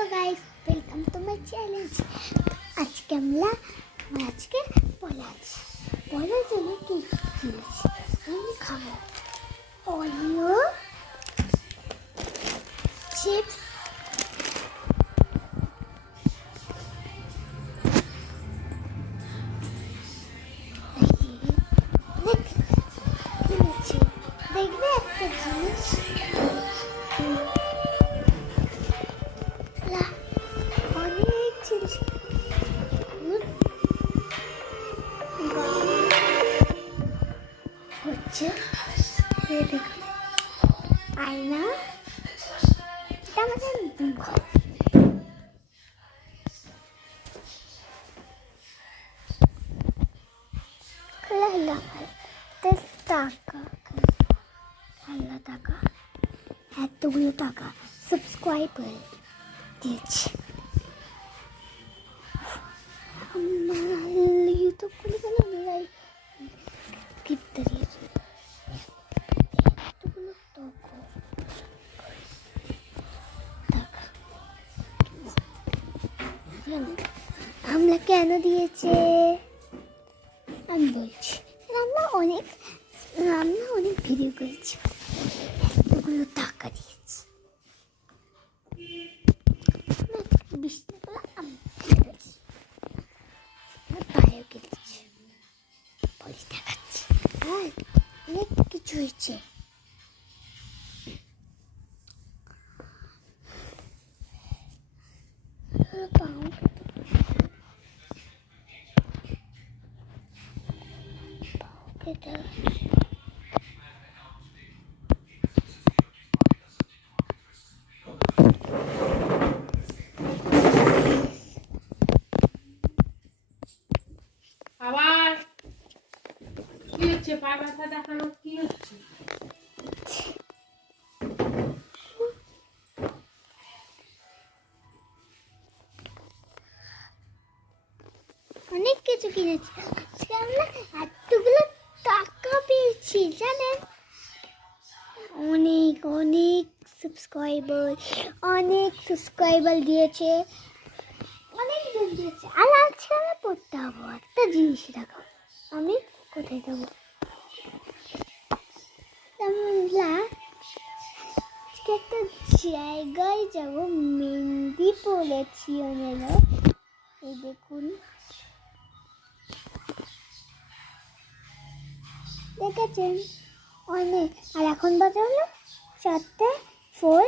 Hello guys, welcome to my challenge. আজকে বলার জন্য কি কিনেছি আমি খাবো। অরিও চিপস, কিনেছি। দেখবে একটা জিনিস, অনেক জিনিস হচ্ছে। আয়না, এটা আমাদের নতুন ঘর। টাকা এতগুলো টাকা সাবস্ক্রাইবার দিয়েছে। ইউটিউব খুলে গেলে কিনতে দিয়েছে এতগুলো টাকা। আমরা কেন দিয়েছে আমি বলছি। আমরা অনেক ভিডিও করেছি, এতগুলো টাকা দিয়েছি। বাইরে কিনেছি, পরে দেখাচ্ছি। আর অনেক কিছু হয়েছে। আবার কি হচ্ছে? পা ব্যথা দেখানো কি হচ্ছে? অনেক কিছু কিনেছি। আজকে আমরা এতগুলো টাকা পেয়েছি জানেন। অনেক সাবস্ক্রাইবার দিয়েছে, অনেকজন দিয়েছে। আর আজকে আমরা পড়তে হবো একটা জিনিস। রাখো, আমি কোথায় যাবো? আমরা আজকে একটা জায়গায় যাবো। মেহেন্দি পড়েছি ওনারা, এই দেখুন, দেখেছেন অনেক। আর এখন বাজে হলো 4:04।